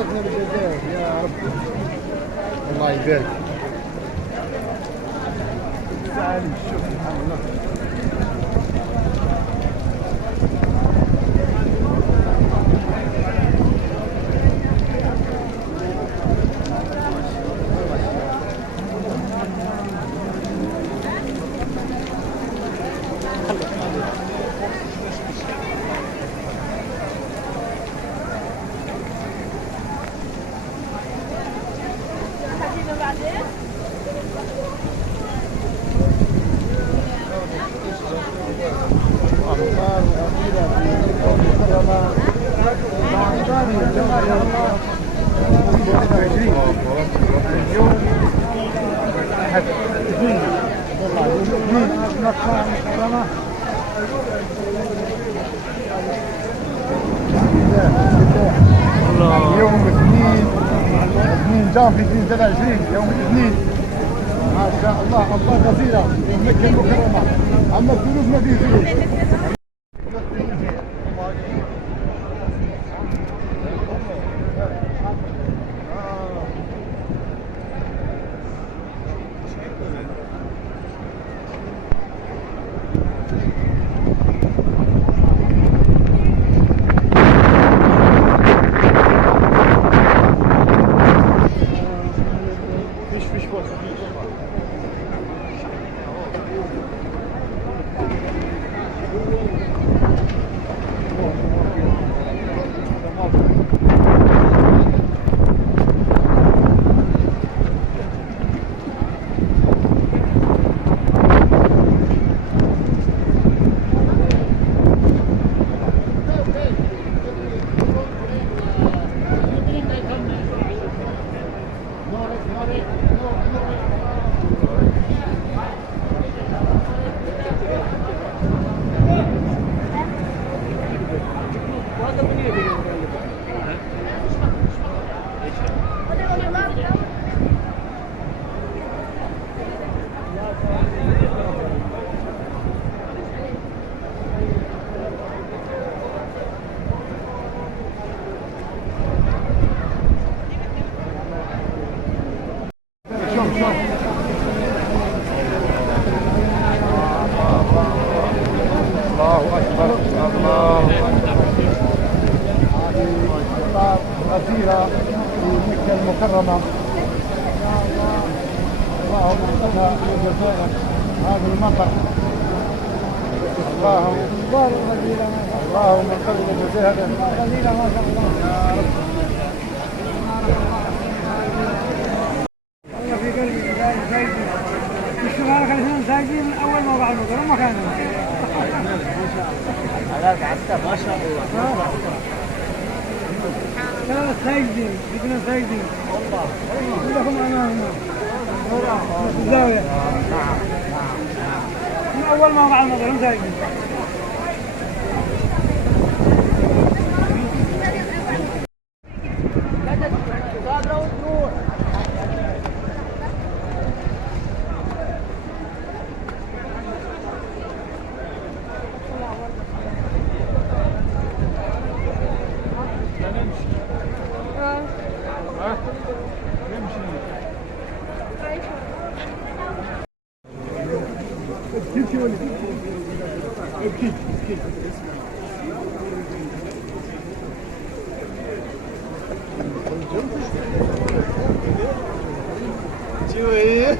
وصلتنا بالجزائر يا رب. الله يبارك. تعالي شوف سبحان الله. أخبار أخيرة في مكة المكرمة مع ثاني الجمعة يا الله 21 اليوم أحد اثنين والله يوم الاثنين مكة المكرمة يوم اثنين جانفي 2023 يوم الاثنين ما شاء الله أمطار غزيرة في مكة المكرمة. أما الفلوس ما في فلوس. فيش فوق الله أكبر الله أكبر. هذه أمطار غزيرة في مكة المكرمة. اللهم انقذها للجزائر هذا المطر. اللهم انقذها للجزائر غزيرة ما شاء الله يا رب. الله في قلبي زايدين الشغال كانوا زايدين من أول ما بعد المطر ما كانوا. هذاك عسكر ما شاء الله. كانوا سايدين جبنا سايدين والله كلهم أمامنا في الزاوية. نعم من أول ما بعد المطر هم سايدين. تمشي ولا تمشي؟ شوي